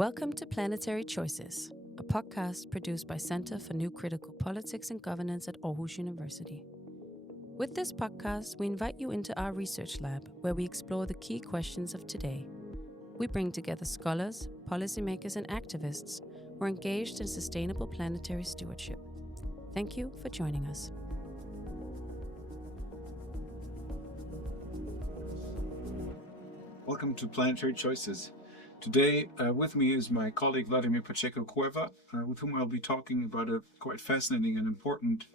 Welcome to Planetary Choices, a podcast produced by Center for New Critical Politics and Governance at Aarhus University. With this podcast, we invite you into our research lab, where we explore the key questions of today. We bring together scholars, policymakers, and activists who are engaged in sustainable planetary stewardship. Thank you for joining us. Welcome to Planetary Choices. Today with me is my colleague Vladimir Pacheco Cueva, with whom I'll be talking about a quite fascinating and important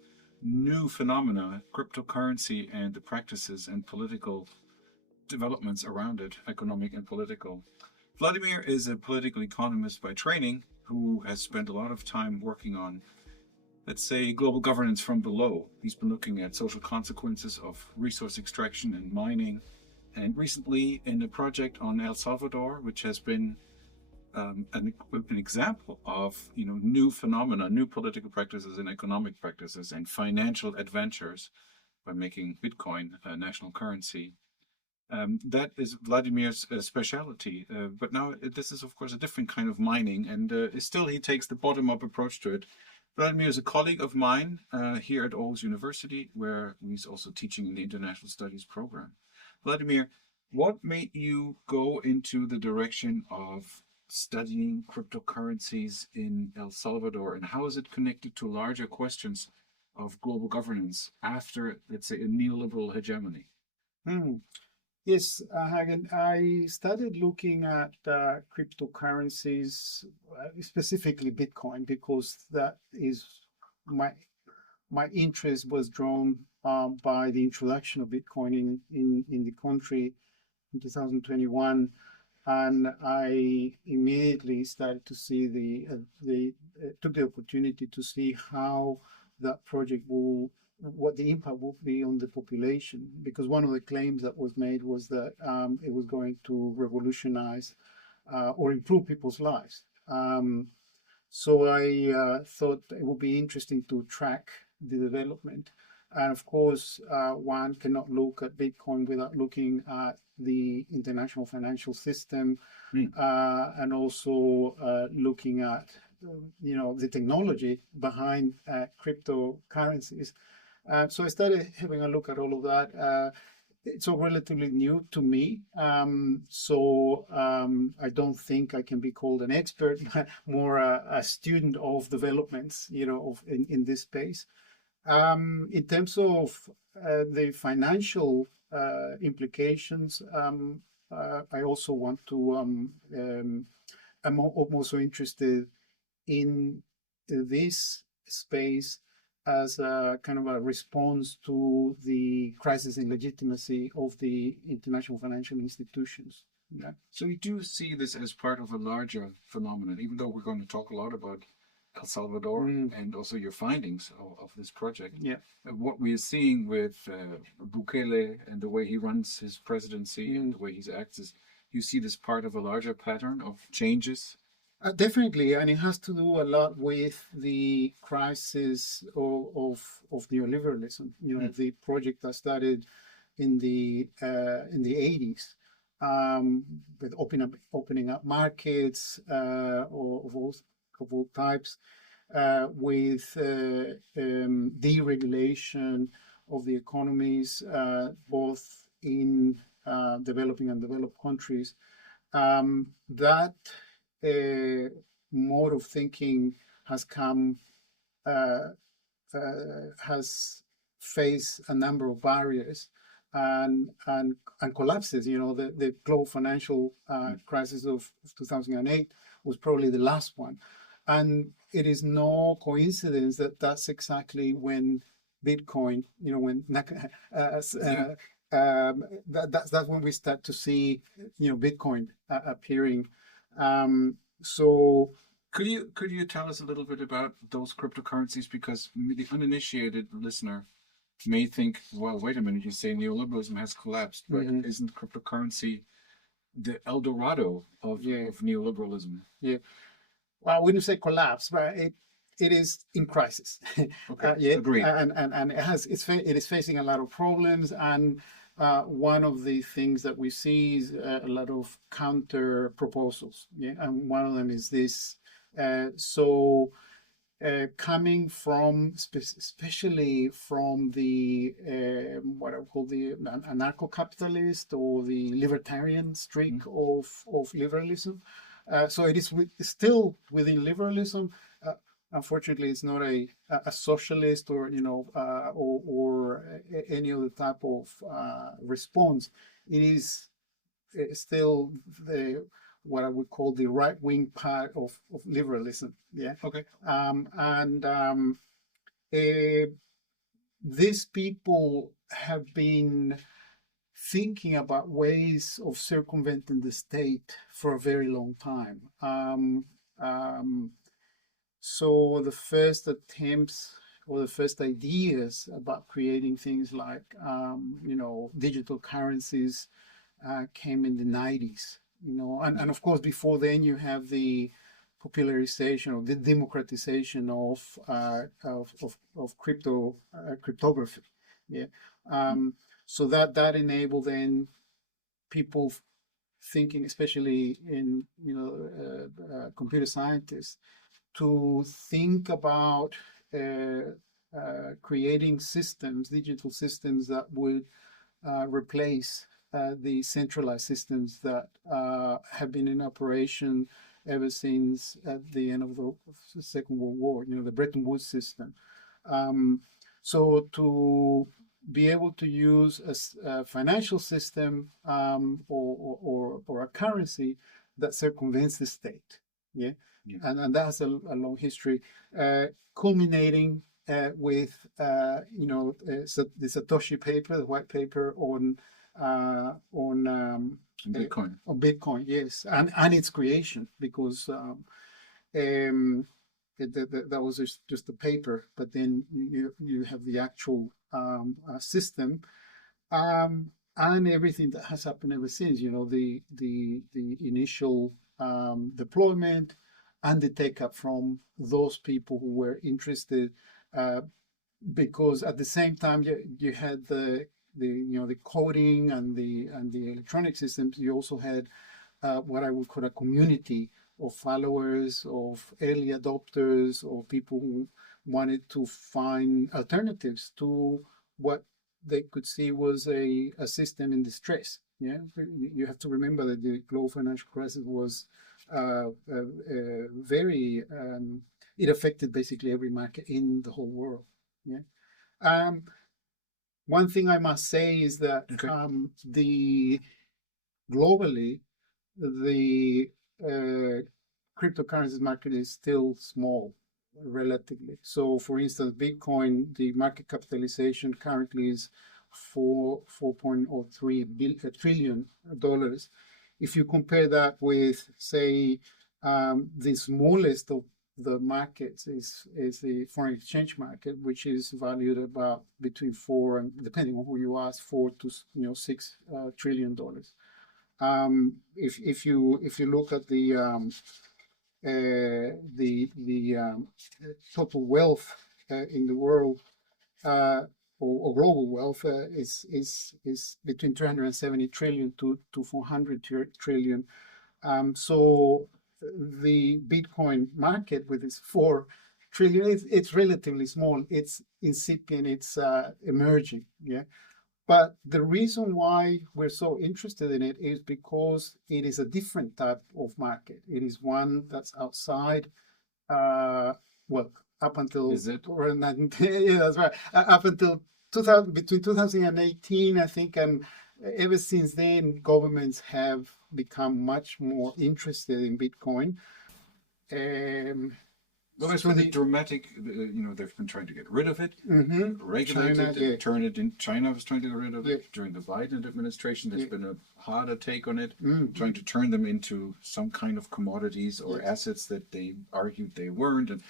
new phenomena, cryptocurrency and the practices and political developments around it, economic and political. Vladimir is a political economist by training who has spent a lot of time working on, let's say, global governance from below. He's been looking at social consequences of resource extraction and mining, and recently in a project on El Salvador, which has been an example of new phenomena, new political practices and economic practices and financial adventures by making Bitcoin a national currency. That is Vladimir's specialty. But now this is, of course, a different kind of mining, and still he takes the bottom-up approach to it. Vladimir is a colleague of mine here at Aarhus University, where he's also teaching in the International Studies program. Vladimir, what made you go into the direction of studying cryptocurrencies in El Salvador, and how is it connected to larger questions of global governance after, let's say, a neoliberal hegemony? Yes, Hagen, I started looking at cryptocurrencies, specifically Bitcoin, because that is my interest was drawn by the introduction of Bitcoin in the country in 2021, and I immediately started to see took the opportunity to see how that project what the impact would be on the population, because one of the claims that was made was that it was going to revolutionize or improve people's lives. So I thought it would be interesting to track the development. And of course, one cannot look at Bitcoin without looking at the international financial system, and also looking at the technology behind cryptocurrencies. So I started having a look at all of that. It's all relatively new to me, so I don't think I can be called an expert, but more a student of developments, in this space. In terms of the financial implications, I also want to. I'm also interested in this space as a kind of a response to the crisis in legitimacy of the international financial institutions. Yeah. So you do see this as part of a larger phenomenon, even though we're going to talk a lot about El Salvador and also your findings of this project. Yeah. What we are seeing with Bukele and the way he runs his presidency and the way he acts, is you see this part of a larger pattern of changes? Definitely, and it has to do a lot with the crisis of neoliberalism. The project that started in the 80s, with opening up markets of all types, with deregulation of the economies, both in developing and developed countries. That mode of thinking has faced a number of barriers and collapses. The global financial crisis of 2008 was probably the last one, and it is no coincidence that that's exactly when Bitcoin, that's when we start to see Bitcoin appearing. So could you tell us a little bit about those cryptocurrencies, because the uninitiated listener may think, well, wait a minute, you say neoliberalism has collapsed, but isn't cryptocurrency the El Dorado of neoliberalism? Yeah, well, I wouldn't say collapse, but it is in crisis. Okay, agreed. And it is facing a lot of problems, and one of the things that we see is a lot of counter proposals. Yeah, and one of them is this. Coming from, especially from the what I would call the anarcho-capitalist or the libertarian streak of liberalism. So it is still within liberalism. Unfortunately, it's not a socialist or or any other type of response. It is still what I would call the right-wing part of liberalism. Yeah. Okay. These people have been thinking about ways of circumventing the state for a very long time. So the first attempts or the first ideas about creating things like, digital currencies came in the 90s. And of course, before then, you have the popularization or the democratization of cryptography. Yeah. So that enabled then people thinking, especially in computer scientists, to think about creating systems, digital systems that would replace the centralized systems that have been in operation ever since at the end of the Second World War, the Bretton Woods system. So to be able to use a financial system or a currency that circumvents the state. Yeah. Yeah. And that has a long history, culminating with the Satoshi paper, the white paper on Bitcoin. On Bitcoin, yes, and its creation, because that was just a paper, but then you have the actual system, and everything that has happened ever since. The initial deployment and the take up from those people who were interested, because at the same time you had the coding and the electronic systems. You also had what I would call a community of followers, of early adopters, or people who wanted to find alternatives to what they could see was a system in distress. Yeah, you have to remember that the global financial crisis was very it affected basically every market in the whole world. Yeah. One thing I must say is that globally the cryptocurrencies market is still small relatively. So, for instance, Bitcoin, the market capitalization currently is $4.03 trillion. If you compare that with, say, the smallest of the markets is the foreign exchange market, which is valued about between $4 and, depending on who you ask, $4 to $6 trillion. If you look at the total wealth in the world, or global wealth, is between 370 trillion to 400 trillion. So the Bitcoin market with its 4 trillion, it's relatively small. It's incipient. It's emerging. Yeah. But the reason why we're so interested in it is because it is a different type of market. It is one that's outside, up until... Is it? Yeah, that's right. Up until between 2018, I think, and ever since then, governments have become much more interested in Bitcoin. Well, there's been a dramatic, they've been trying to get rid of it, regulate it, turn it in. China was trying to get rid of it during the Biden administration. There's been a harder take on it, trying to turn them into some kind of commodities or assets that they argued they weren't. And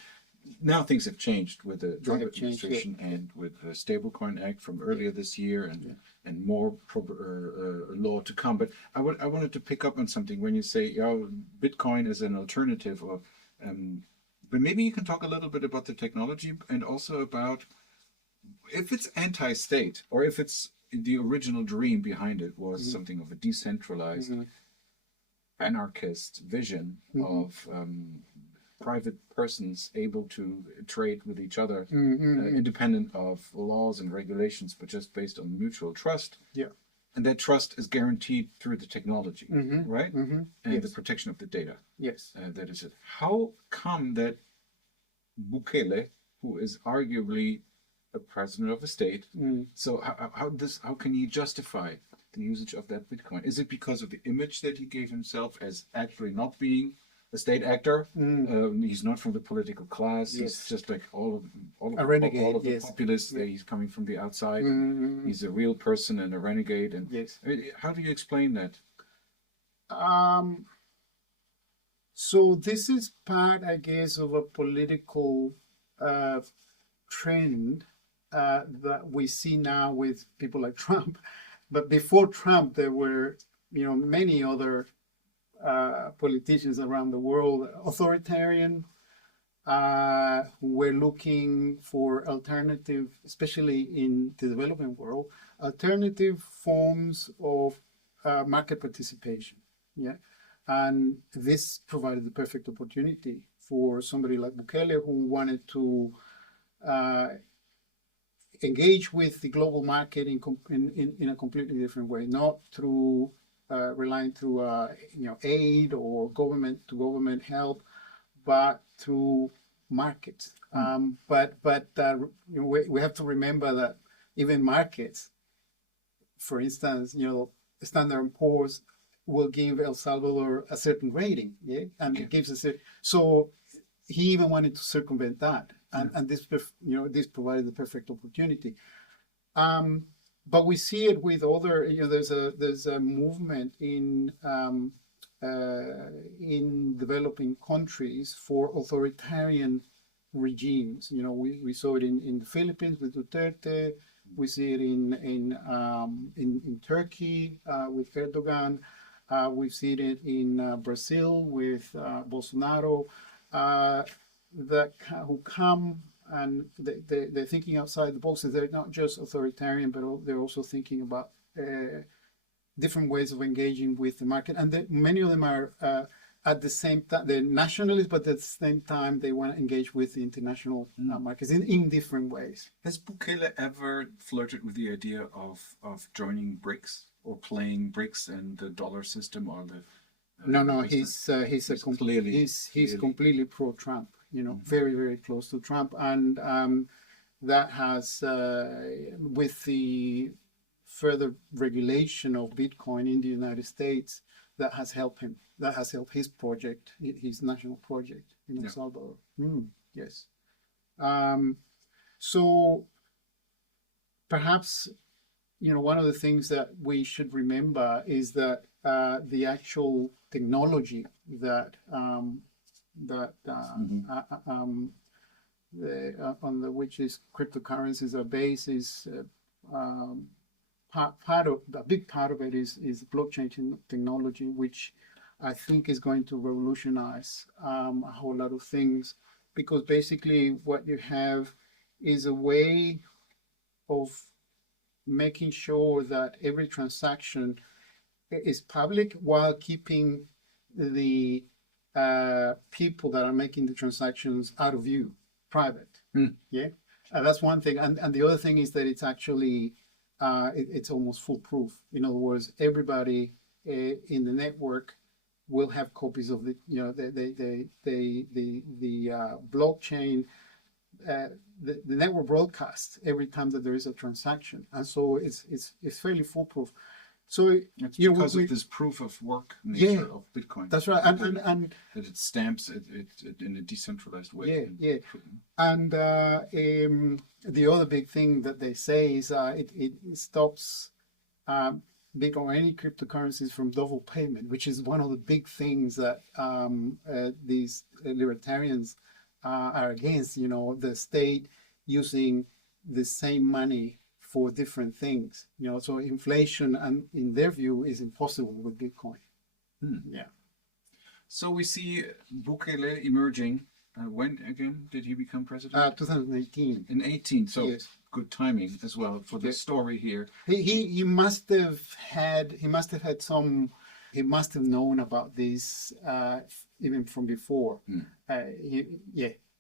now things have changed with the Trump administration and with the Stablecoin Act from earlier this year, and more law to come. But I wanted to pick up on something when you say, Bitcoin is an alternative, or but maybe you can talk a little bit about the technology and also about if it's anti-state or if it's the original dream behind it was something of a decentralized, anarchist vision of private persons able to trade with each other, independent of laws and regulations, but just based on mutual trust. Yeah. And that trust is guaranteed through the technology, right? And the protection of the data. Yes. That is it. How come that Bukele, who is arguably a president of a state, so how can he justify the usage of that Bitcoin? Is it because of the image that he gave himself as actually not being a state actor? He's not from the political class. He's just like all of the populists. He's coming from the outside. He's a real person and a renegade. And I mean, how do you explain that? So this is part, I guess, of a political trend that we see now with people like Trump. But before Trump, there were, many other politicians around the world, authoritarian, who were looking for alternative, especially in the developing world, alternative forms of market participation. Yeah. And this provided the perfect opportunity for somebody like Bukele, who wanted to engage with the global market in a completely different way, not through relying through aid or government to government help, but through markets. But we have to remember that even markets, for instance, Standard & Poor's will give El Salvador a certain rating, and it gives us so he even wanted to circumvent that, and this this provided the perfect opportunity. But we see it with other, there's a movement in developing countries for authoritarian regimes. We saw it in the Philippines with Duterte. We see it in Turkey with Erdogan. We've seen it in Brazil with Bolsonaro, who come and they're thinking outside the box. They're not just authoritarian, but they're also thinking about different ways of engaging with the market. And many of them are at the same time, they're nationalists, but at the same time, they want to engage with the international markets in different ways. Has Bukele ever flirted with the idea of joining BRICS or playing BRICS and the dollar system or the? No, he's completely pro-Trump. Very, very close to Trump, and that has, with the further regulation of Bitcoin in the United States, that has helped him. That has helped his project, his national project in El Salvador. Yes. So perhaps, one of the things that we should remember is that the actual technology that on which is cryptocurrencies are based is a big part of it is blockchain technology, which I think is going to revolutionize a whole lot of things, because basically what you have is a way of making sure that every transaction is public while keeping the people that are making the transactions out of view, private. Yeah, that's one thing. And the other thing is that it's actually it's almost foolproof. In other words, everybody in the network will have copies of the blockchain. The network broadcasts every time that there is a transaction, and so it's fairly foolproof. So it's because of this proof of work nature of Bitcoin. That's right, and that it stamps it in a decentralized way. Yeah. And the other big thing that they say is it stops Bitcoin or any cryptocurrencies from double payment, which is one of the big things that these libertarians are against. The state using the same money for different things, so inflation, and in their view, is impossible with Bitcoin. Yeah. So we see Bukele emerging. When again did he become president? 2018. In 18. So yes. good timing as well for the story here. He must have had some. He must have known about this even from before.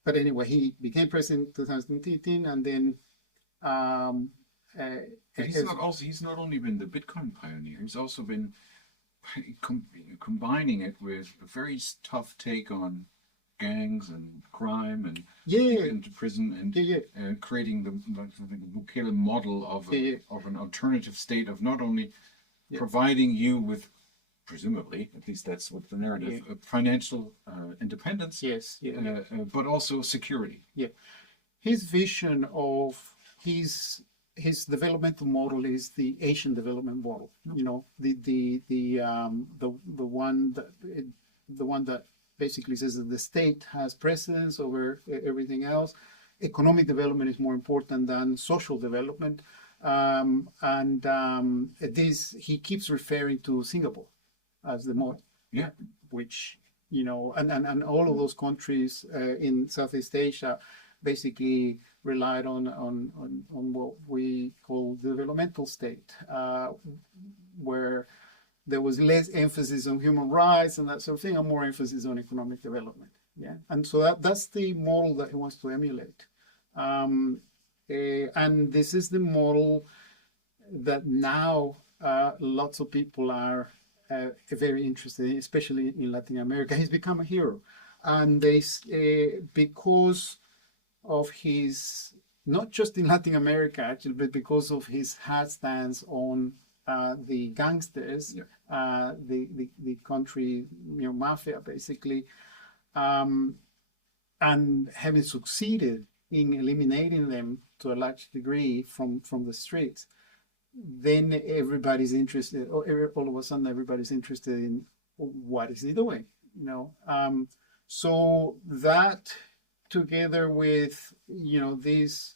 But anyway, he became president in 2015, and then. But he's not only been the Bitcoin pioneer. He's also been combining it with a very tough take on gangs and crime and into prison and creating the Bukele model of an alternative state of not only providing you with, presumably, at least that's what the narrative, financial independence, but also security. His vision of his developmental model is the Asian development model. You know, the one that basically says that the state has precedence over everything else. Economic development is more important than social development, this he keeps referring to Singapore as the model. Which, you know, and all of those countries in Southeast Asia basically relied on what we call the developmental state, where there was less emphasis on human rights and that sort of thing, and more emphasis on economic development. And so that's the model that he wants to emulate. And this is the model that now lots of people are very interested in, especially in Latin America. He's become a hero, and because of his, not just in Latin America actually, but because of his hard stance on the gangsters, the country, you know, mafia basically, and having succeeded in eliminating them to a large degree from the streets, then everybody's interested, or all of a sudden everybody's interested in what is he doing, you know. So that, together with, you know, these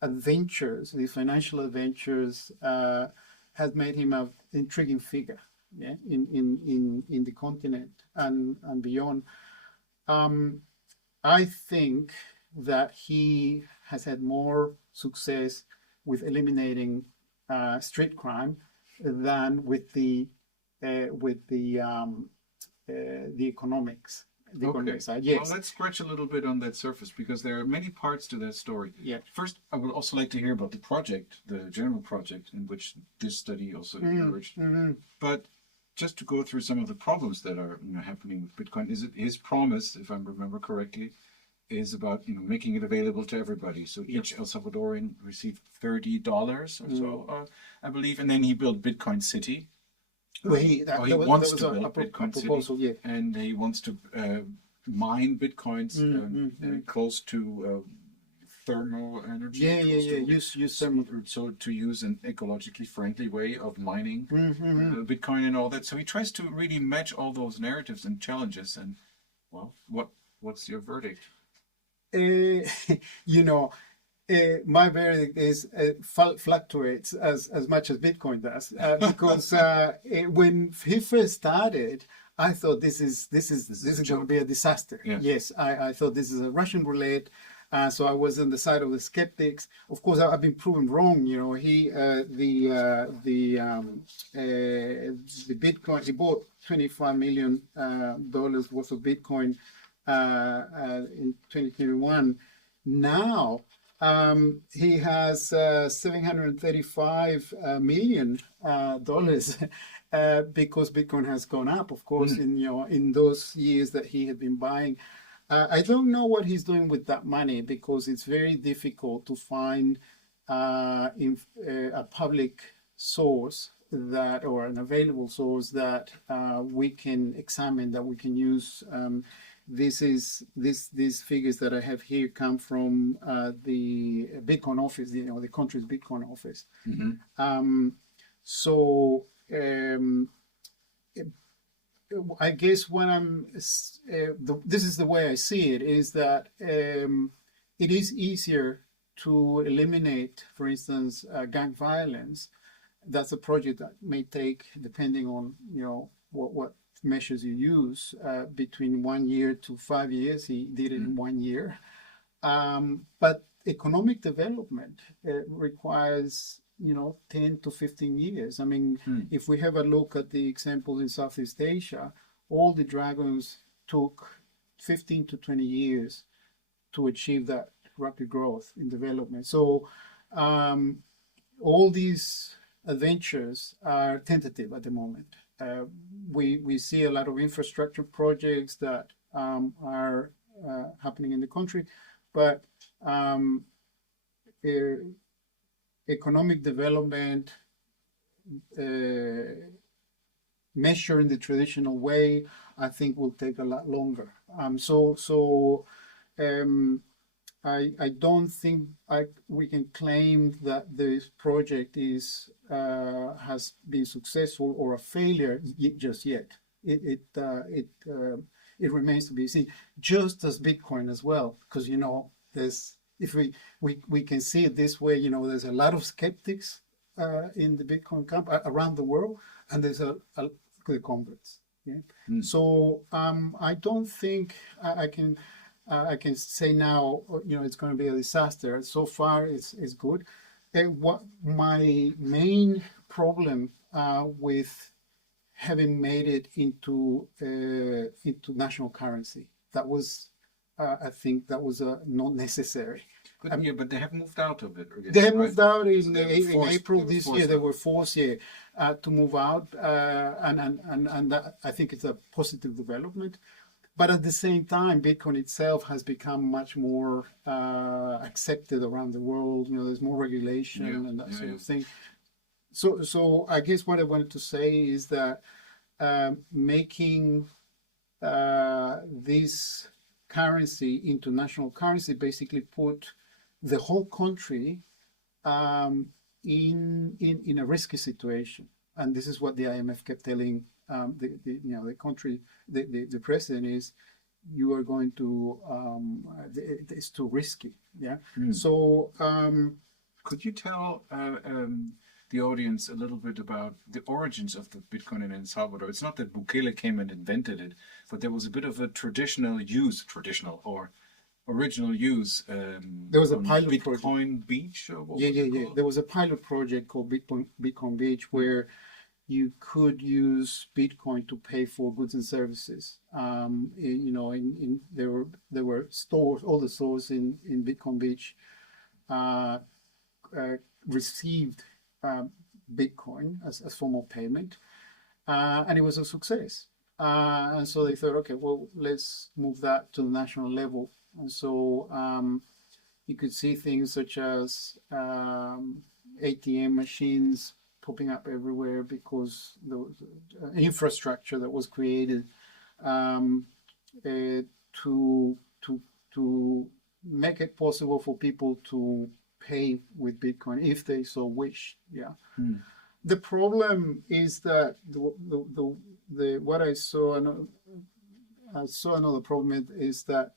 adventures, these financial adventures, has made him an intriguing figure, in the continent and beyond. I think that he has had more success with eliminating street crime than with the economics. Side. Well, let's scratch a little bit on that surface, because there are many parts to that story. First, I would also like to hear about the project, the general project in which this study also emerged. But just to go through some of the problems that are, you know, happening with Bitcoin, is it his promise, if I remember correctly, is about, you know, making it available to everybody. So each El Salvadorian received $30 or so, I believe, and then he built Bitcoin City. He wants to build Bitcoin City, and he wants to mine Bitcoins close to thermal energy. Use thermal. So to use an ecologically friendly way of mining Bitcoin and all that. So he tries to really match all those narratives and challenges. And, well, what's your verdict? You know, my verdict is fluctuates as much as Bitcoin does, because when he first started, I thought this is going to be a disaster. Yes, I thought this is a Russian roulette. So I was on the side of the skeptics. Of course, I've been proven wrong. You know, the Bitcoin, he bought $25 million worth of Bitcoin in 2021. Now he has $735 million because Bitcoin has gone up, of course, in those years that he had been buying. I don't know what he's doing with that money, because it's very difficult to find a public source that, or an available source that we can examine, that we can use. These figures that I have here come from the Bitcoin office, the country's Bitcoin office. I guess when this is the way I see it, is that it is easier to eliminate, for instance, gang violence. That's a project that may take, depending on what measures you use, between 1 year to 5 years. He did it in 1 year. But economic development requires, 10 to 15 years. I mean, if we have a look at the examples in Southeast Asia, all the dragons took 15 to 20 years to achieve that rapid growth in development. So all these adventures are tentative at the moment. We see a lot of infrastructure projects that are happening in the country, but economic development measured in the traditional way, I think, will take a lot longer. I don't think we can claim that this project has been successful or a failure just yet. It remains to be seen. Just as Bitcoin as well, because there's, if we can see it this way, there's a lot of skeptics in the Bitcoin camp around the world, and there's a good converts. Yeah. So I don't think I can say now, it's going to be a disaster. So far, it's good. What my main problem with having made it into national currency, that was, I think, that was not necessary. But they have moved out of it. They have moved out in April this year. They were forced to move out, and that, I think it's a positive development. But at the same time, Bitcoin itself has become much more accepted around the world. There's more regulation and that sort of thing. So I guess what I wanted to say is that making this currency into national currency basically put the whole country in a risky situation. And this is what the IMF kept telling the country, the president, is you are going to, it's too risky. Yeah. So could you tell the audience a little bit about the origins of the Bitcoin in El Salvador? It's not that Bukele came and invented it, but there was a bit of a original use. There was a pilot Bitcoin project. Beach? Or what There was a pilot project called Bitcoin Beach where you could use Bitcoin to pay for goods and services. There were stores, all the stores in Bitcoin Beach received Bitcoin as form of payment, and it was a success. And so they thought, okay, well, let's move that to the national level. And so you could see things such as ATM machines popping up everywhere because there was infrastructure that was created to make it possible for people to pay with Bitcoin if they so wish. Yeah. The problem is that what I saw another problem is that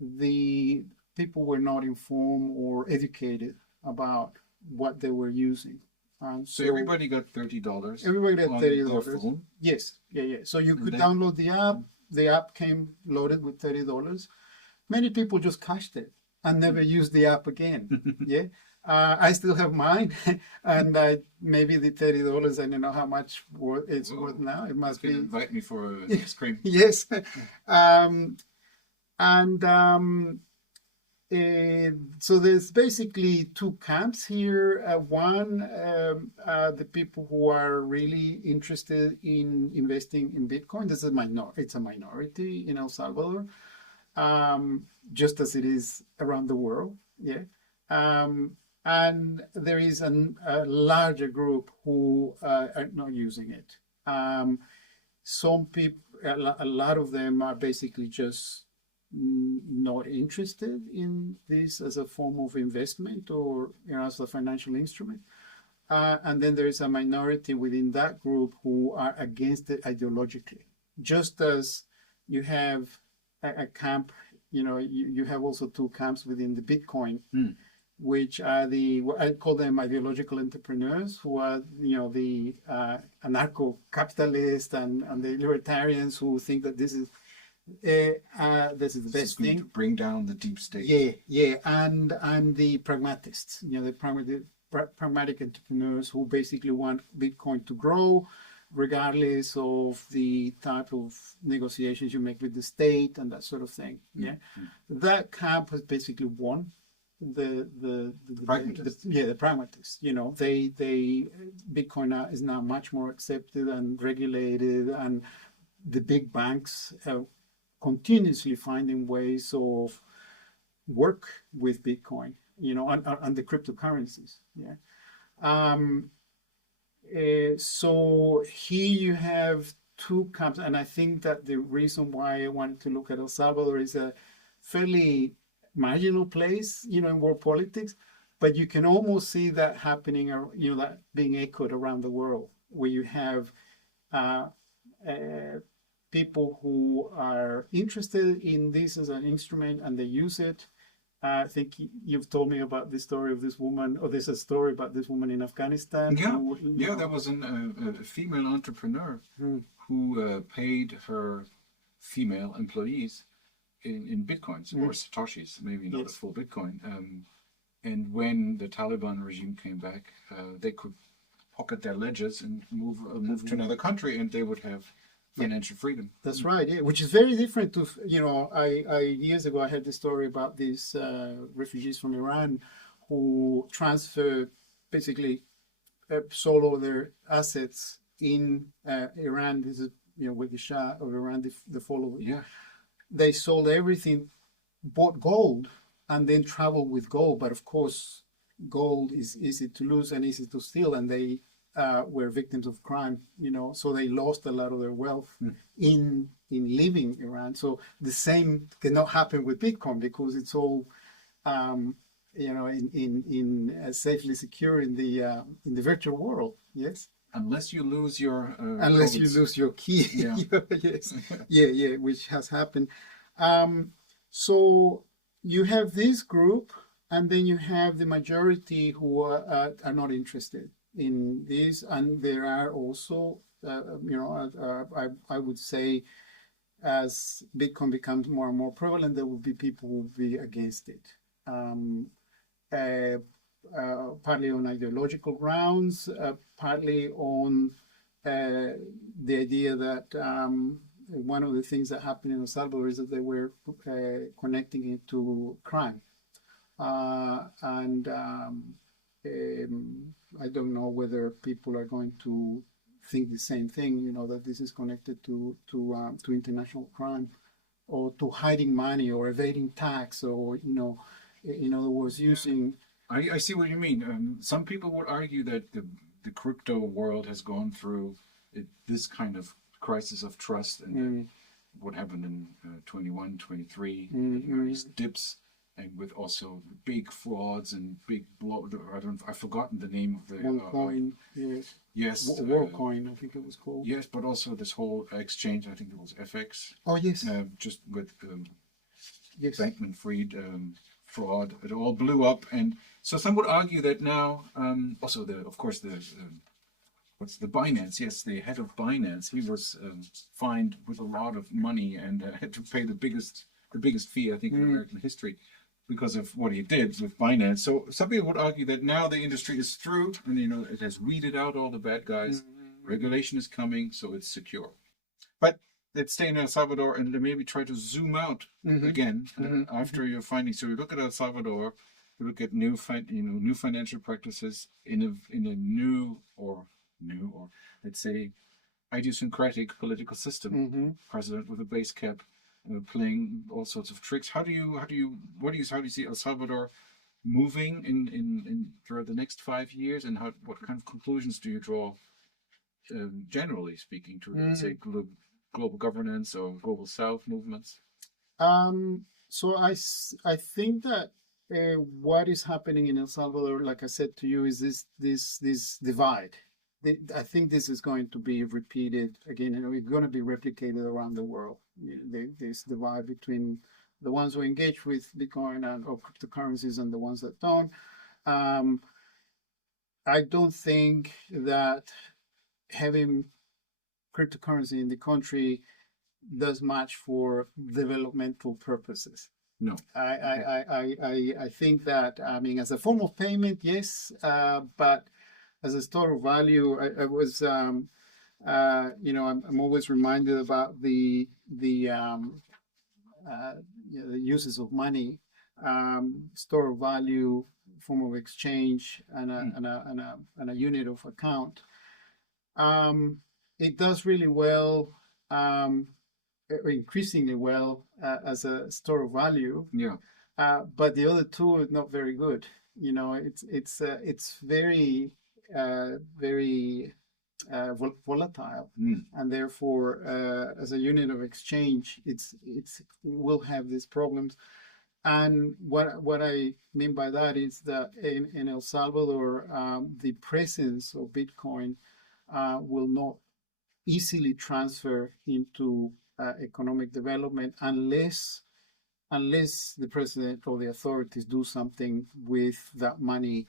the people were not informed or educated about what they were using. So everybody got $30. Everybody got $30. Yes, yeah. So you could download the app. The app came loaded with $30. Many people just cashed it and never used the app again. Yeah. I still have mine, and maybe the $30. I don't know how much it's worth now. It must be. Invite me for an ice cream. Yes, so there's basically two camps here. One, the people who are really interested in investing in Bitcoin. It's a minority in El Salvador, just as it is around the world. Yeah. And there is a larger group who are not using it. Some people, a lot of them are basically just not interested in this as a form of investment or as a financial instrument. And then there is a minority within that group who are against it ideologically. Just as you have a camp, you have also two camps within the Bitcoin, which are I call them ideological entrepreneurs, who are, the anarcho-capitalists and the libertarians who think that this is This is the This is best going thing. to bring down the deep state. Yeah, and the pragmatists, the pragmatic entrepreneurs who basically want Bitcoin to grow, regardless of the type of negotiations you make with the state and that sort of thing. Yeah, that camp has basically won. The Pragmatists. the pragmatists. They Bitcoin now is now much more accepted and regulated, and the big banks have continuously finding ways of work with Bitcoin, and the cryptocurrencies. Yeah. So here you have two camps, and I think that the reason why I wanted to look at El Salvador is a fairly marginal place, in world politics, but you can almost see that happening, that being echoed around the world, where you have people who are interested in this as an instrument and they use it. I think you've told me about the story of this woman, or there's a story about this woman in Afghanistan. Yeah, there was a female entrepreneur who paid her female employees in bitcoins or satoshis, maybe not a full Bitcoin. And when the Taliban regime came back, they could pocket their ledgers and move to another country, and they would have financial freedom. That's right. Yeah, which is very different to I years ago I heard the story about these refugees from Iran who transferred, basically sold all their assets in Iran. This is with the Shah of Iran, the fall of they sold everything, bought gold, and then traveled with gold. But of course, gold is easy to lose and easy to steal, and they were victims of crime, so they lost a lot of their wealth in leaving Iran. So the same cannot happen with Bitcoin because it's all, safely secure in the virtual world. Yes. Unless you lose your unless you lose your key. Yeah. Yes. Yeah, which has happened. So you have this group, and then you have the majority who are not interested in this, and there are also, I would say, as Bitcoin becomes more and more prevalent, there will be people who will be against it. Partly on ideological grounds, partly on the idea that one of the things that happened in El Salvador is that they were connecting it to crime. I don't know whether people are going to think the same thing, that this is connected to international crime, or to hiding money or evading tax, or, in other words, using... I see what you mean. Some people would argue that the crypto world has gone through this kind of crisis of trust, and what happened in 21, 23, these dips, and with also big frauds and big I've forgotten the name of the OneCoin, yes. Yes, WorldCoin, I think it was called. Yes, but also this whole exchange, I think it was FX. Oh yes. Just with Bankman-Fried fraud, it all blew up, and so some would argue that now also the what's the Binance? Yes, the head of Binance, he was fined with a lot of money and had to pay the biggest fee, I think, in American history, because of what he did with Binance. So some people would argue that now the industry is through, and it has weeded out all the bad guys. Regulation is coming, so it's secure. But let's stay in El Salvador and maybe try to zoom out again after your findings. So we look at El Salvador, we look at new financial practices in a new or let's say idiosyncratic political system. President with a base cap, playing all sorts of tricks. How do you see El Salvador moving in for the next 5 years, and what kind of conclusions do you draw, generally speaking, to let's say global governance or global South movements? So I think that what is happening in El Salvador, like I said to you, is this divide. I think this is going to be repeated again, and it's going to be replicated around the world. This divide between the ones who engage with Bitcoin or cryptocurrencies and the ones that don't. I don't think that having cryptocurrency in the country does much for developmental purposes. No. I think that, I mean, as a form of payment, yes, but as a store of value, I was, I'm always reminded about the uses of money, store of value, form of exchange, and a unit of account. It does really well, increasingly well, as a store of value. Yeah. But the other two are not very good. It's very volatile, and therefore, as a unit of exchange, it will have these problems. And what I mean by that is that in El Salvador, the presence of Bitcoin will not easily transfer into economic development unless the president or the authorities do something with that money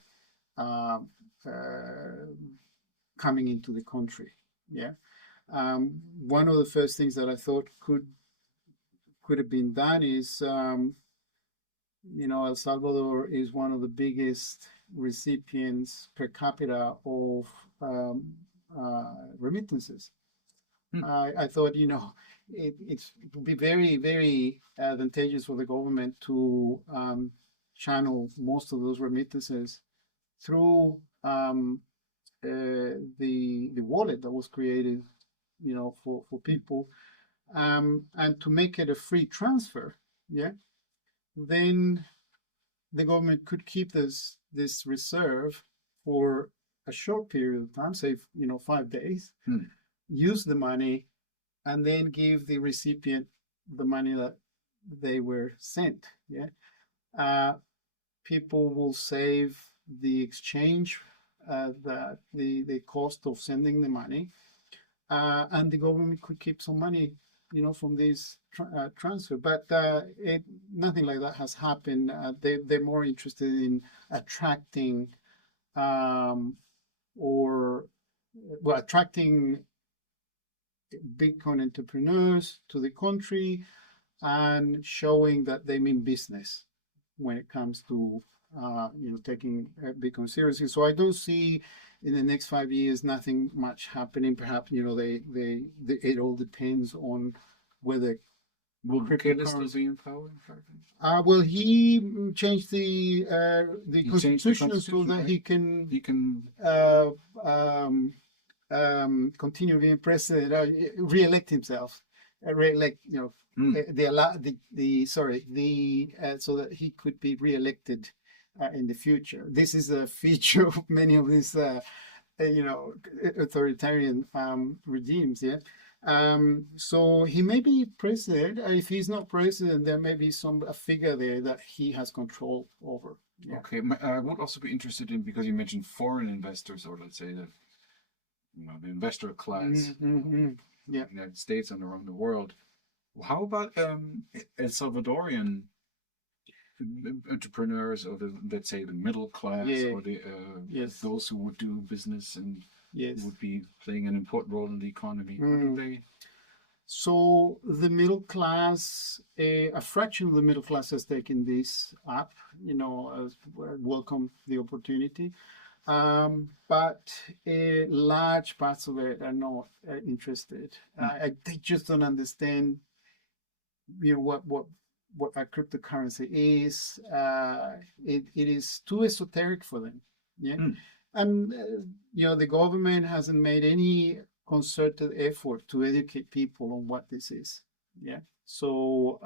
coming into the country. Yeah. One of the first things that I thought could have been done is, El Salvador is one of the biggest recipients per capita of remittances. I thought, it would be very, very advantageous for the government to channel most of those remittances through the wallet that was created, for people, and to make it a free transfer. Yeah. Then the government could keep this reserve for a short period of time, say 5 days, use the money, and then give the recipient the money that they were sent. Yeah, people will save the exchange, the cost of sending the money, and the government could keep some money, from this transfer. But nothing like that has happened. They're more interested in attracting Bitcoin entrepreneurs to the country and showing that they mean business when it comes to taking Bitcoin seriously. So I don't see in the next 5 years nothing much happening. Perhaps it all depends on whether Bukele still be in power? Well, he changed the constitution so that right? he can continue being president, re-elect himself, so that he could be re-elected in the future. This is a feature of many of these, authoritarian regimes. Yeah. So he may be president. If he's not president, there may be a figure there that he has control over. Yeah. Okay, I would also be interested in, because you mentioned foreign investors, or let's say the investor class, in the United States and around the world. How about El Salvadorian entrepreneurs, or let's say the middle class, or the those who would do business and would be playing an important role in the economy? How do they? So the middle class, a fraction of the middle class has taken this up. Welcome the opportunity. But large parts of it are not interested. They just don't understand, what a cryptocurrency is. It is too esoteric for them. Yeah, and the government hasn't made any concerted effort to educate people on what this is. Yeah, so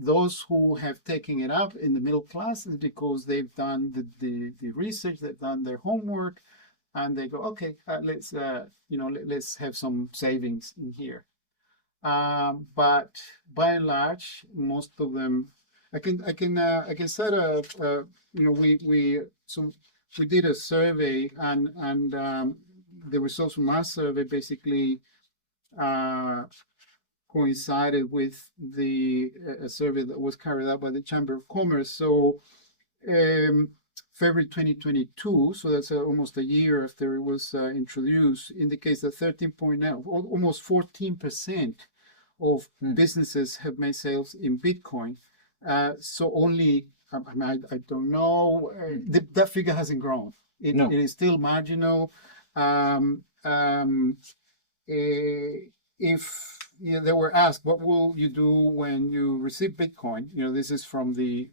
those who have taken it up in the middle class is because they've done the research, they've done their homework, and they go, okay, let's have some savings in here. But by and large, most of them, I can set we did a survey, and the results from our survey basically coincided with a survey that was carried out by the Chamber of Commerce. So February 2022, so that's almost a year after it was introduced, indicates that 13.9, almost 14% of businesses have made sales in Bitcoin. So only, I don't know, that figure hasn't grown. It is still marginal. If they were asked, what will you do when you receive Bitcoin? This is from the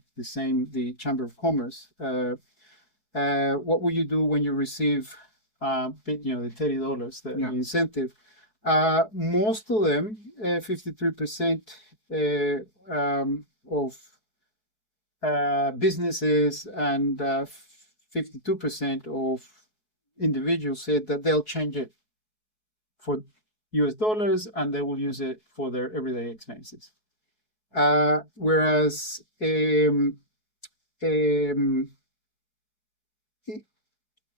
Chamber of Commerce. What will you do when you receive, the $30, the incentive? Most of them, 53% of businesses and 52% of individuals said that they'll change it for US dollars and they will use it for their everyday expenses. Whereas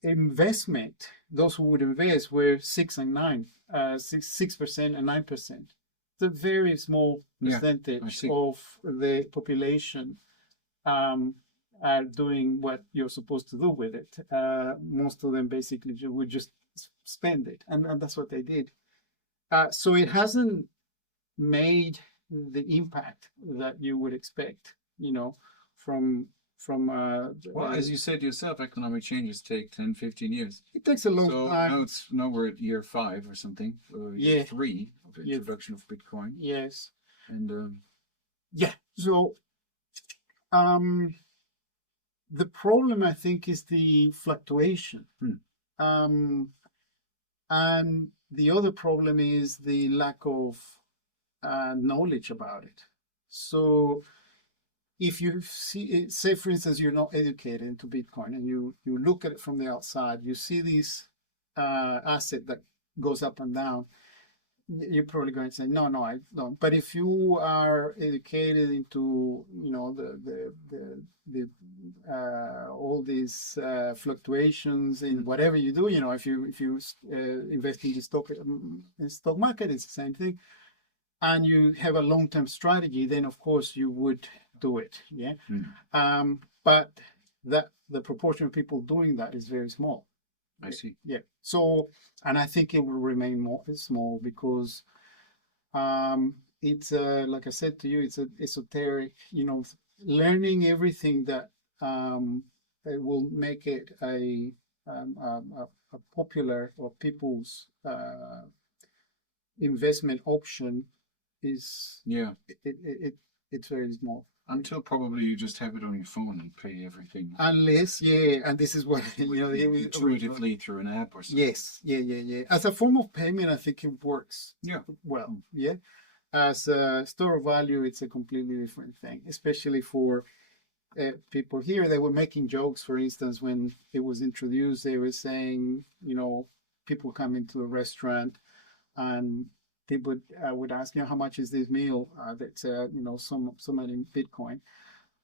investment, those who would invest were 6% and 9%. It's a very small percentage of the population are doing what you're supposed to do with it. Most of them basically would just spend it, and that's what they did. So it hasn't made the impact that you would expect, from well, as you said yourself, economic changes take 10, 15 years. It takes a long time. So now we're at year 5 or something, year 3 of the introduction of Bitcoin. Yes. And so the problem, I think, is the fluctuation. And the other problem is the lack of knowledge about it. So if you say, for instance, you're not educated into Bitcoin and you look at it from the outside, you see this asset that goes up and down, you're probably going to say, no, I don't. But if you are educated into, all these fluctuations in whatever you do, if you invest in the stock market, it's the same thing. And you have a long-term strategy, then of course you would do it. But the proportion of people doing that is very small. I see. Yeah. So, and I think it will remain more small because it's like I said to you, it's an esoteric. Learning everything that it will make it a popular or people's investment option is it's very small. Until probably you just have it on your phone and pay everything. Unless, and this is what, intuitively through an app or something. Yes, As a form of payment, I think it works well, As a store of value, it's a completely different thing, especially for people here. They were making jokes, for instance, when it was introduced, they were saying, people come into a restaurant and people would ask, how much is this meal? That's, so many Bitcoin.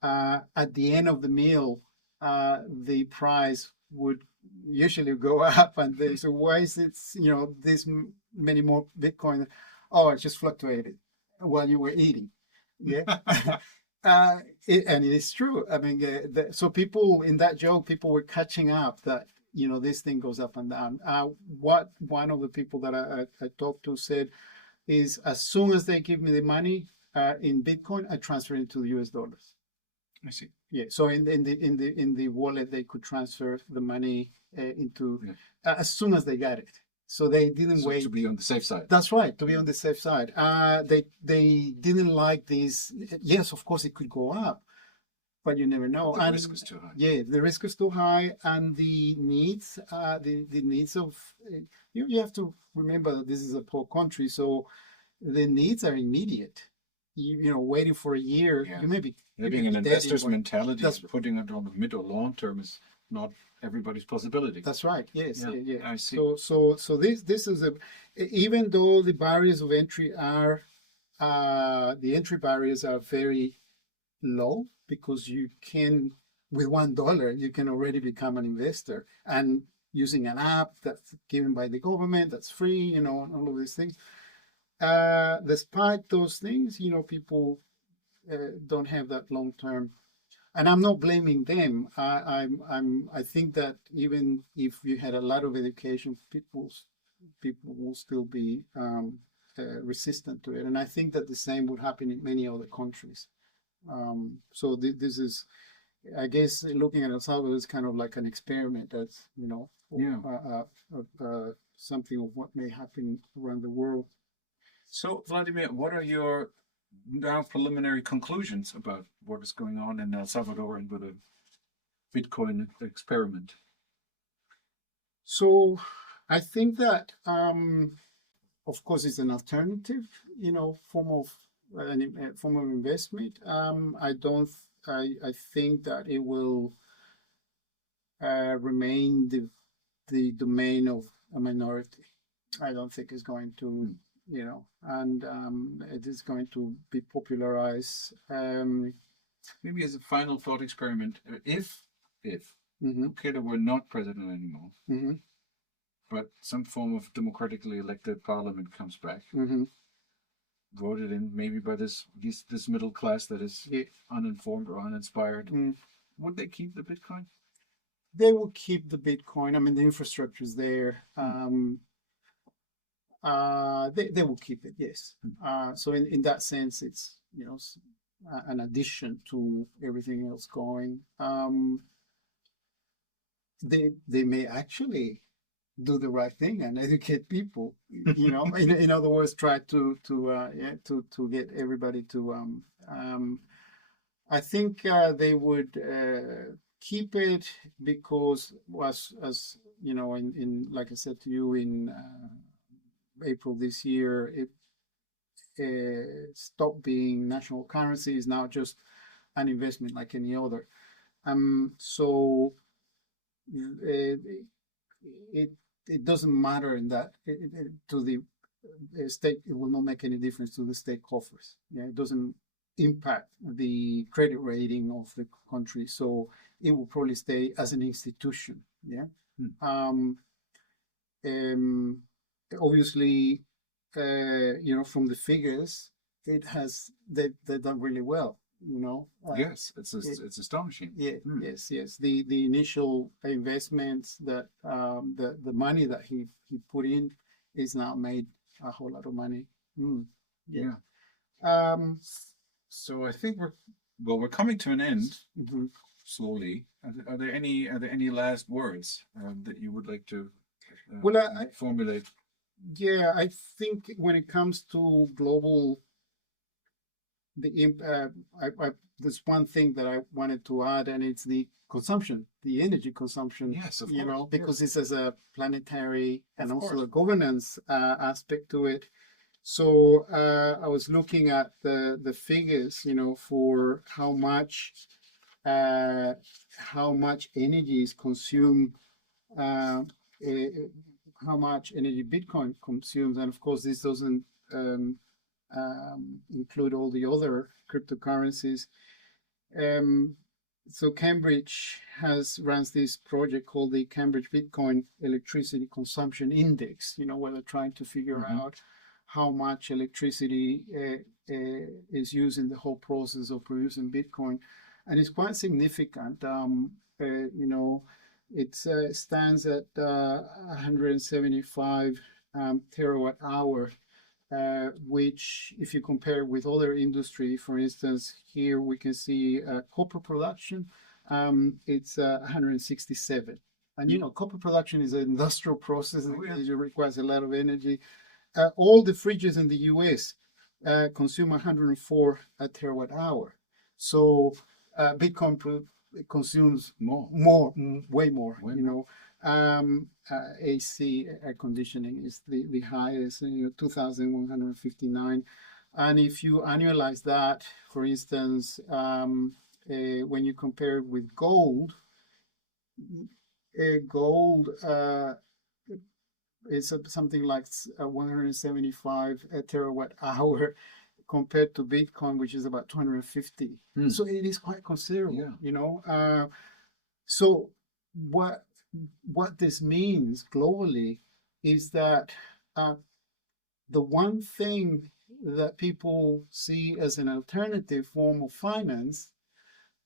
At the end of the meal, the price would usually go up, and they say, why is it, this many more Bitcoin? Oh, it just fluctuated while you were eating. And it is true. I mean, so people in that joke, people were catching up that, this thing goes up and down. What one of the people that I talked to said is, as soon as they give me the money in Bitcoin, I transfer it to the US dollars. I see. Yeah. So in the wallet, they could transfer the money into as soon as they got it. So they didn't wait to be on the safe side. That's right, to be on the safe side. They didn't like this. Yes, of course, it could go up, but you never know. The risk is too high. Yeah, the risk is too high, and the needs, the needs of you have to remember that this is a poor country, so the needs are immediate. Waiting for a year, you may be having an investor's mentality. That's putting it on the mid or long term is not everybody's possibility. That's right. Yes. Yeah. I see. So this is even though the barriers of entry are the entry barriers are very low, because you can, with $1 you can already become an investor, and using an app that's given by the government, that's free, and all of these things. Despite those things, people don't have that long-term and I'm not blaming them. I think that even if you had a lot of education, people will still be resistant to it, and I think that the same would happen in many other countries. So this is, I guess, looking at El Salvador is kind of like an experiment. That's something of what may happen around the world. So, Vladimir, what are your now preliminary conclusions about what is going on in El Salvador and with the Bitcoin experiment? So, I think that, of course, it's an alternative, form of investment. I think that it will remain the domain of a minority. I don't think it's going to, and it is going to be popularized. Maybe as a final thought experiment, if Bukele were not president anymore, but some form of democratically elected parliament comes back, voted in maybe by this middle class that is uninformed or uninspired, would they keep the Bitcoin? They will keep the Bitcoin. I mean, the infrastructure is there. They will keep it, yes. So in that sense, it's an addition to everything else going. They may actually do the right thing and educate people. In other words, try to get everybody to. I think they would keep it because as in like I said to you in April this year, it stopped being national currency, is now just an investment like any other. So it doesn't matter in that to the state. It will not make any difference to the state coffers. It doesn't impact the credit rating of the country, so it will probably stay as an institution. Obviously, from the figures, they've done really well. Yes, it's astonishing. Yes. The initial investments that the money that he put in is now made a whole lot of money. So I think we're coming to an end slowly. Are there any last words that you would like to formulate? Yeah, I think when it comes to global, there's one thing that I wanted to add, and it's the consumption, the energy consumption. Yes, of course. Because this has a planetary and also a governance aspect to it. So I was looking at the figures, for how much energy is consumed, how much energy Bitcoin consumes, and of course this doesn't include all the other cryptocurrencies. So Cambridge runs this project called the Cambridge Bitcoin Electricity Consumption Index, where they're trying to figure out how much electricity is used in the whole process of producing Bitcoin. And it's quite significant. It stands at 175 terawatt hour, which if you compare with other industry, for instance, here we can see copper production, it's 167. And copper production is an industrial process. It requires a lot of energy. All the fridges in the US consume 104 terawatt hour. So Bitcoin consumes way more. AC air conditioning is the highest, 2,159. And if you annualize that, for instance, when you compare it with gold, is something like 175 terawatt hour compared to Bitcoin, which is about 250. So it is quite considerable, So what this means globally is that the one thing that people see as an alternative form of finance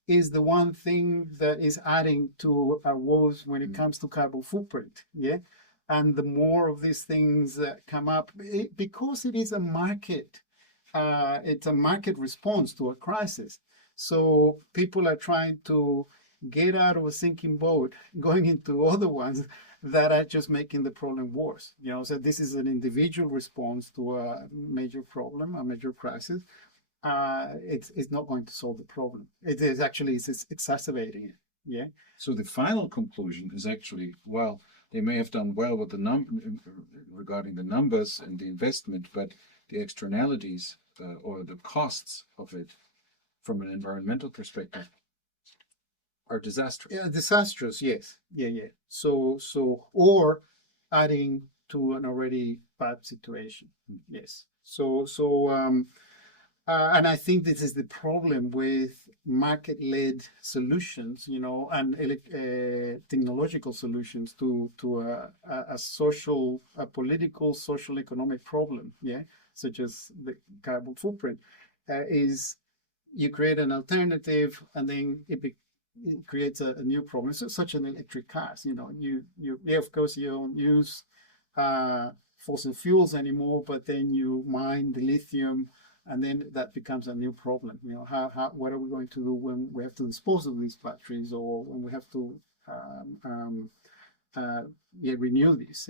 is the one thing that is adding to our woes when it comes to carbon footprint. Yeah. And the more of these things that come up, because it is a market, it's a market response to a crisis. So people are trying to get out of a sinking boat, going into other ones that are just making the problem worse. So this is an individual response to a major problem, a major crisis. It's not going to solve the problem. It is actually it's exacerbating it. Yeah. So the final conclusion is actually, well, they may have done well with the regarding the numbers and the investment, but the externalities or the costs of it from an environmental perspective are disastrous. Yeah, disastrous, yes. Yeah. So or adding to an already bad situation. Yes. And I think this is the problem with market-led solutions, and technological solutions to a political, social, economic problem, such as the carbon footprint, is you create an alternative and then it creates a new problem. So such an electric cars, of course you don't use fossil fuels anymore, but then you mine the lithium, and then that becomes a new problem. What are we going to do when we have to dispose of these batteries, or when we have to renew these?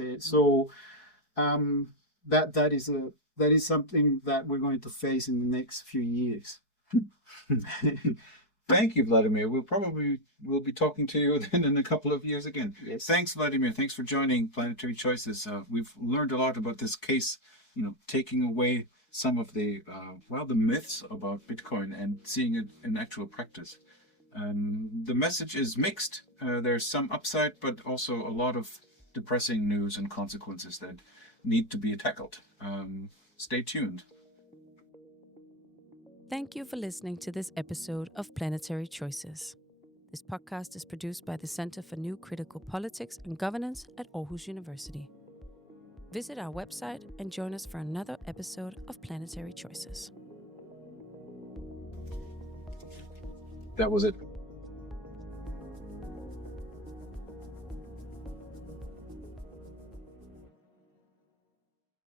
That is something that we're going to face in the next few years. Thank you, Vladimir. We'll be talking to you then in a couple of years again. Yes. Thanks, Vladimir. Thanks for joining Planetary Choices. We've learned a lot about this case, taking away some of the myths about Bitcoin and seeing it in actual practice. The message is mixed. There's some upside, but also a lot of depressing news and consequences that need to be tackled. Stay tuned. Thank you for listening to this episode of Planetary Choices. This podcast is produced by the Center for New Critical Politics and Governance at Aarhus University. Visit our website and join us for another episode of Planetary Choices. That was it.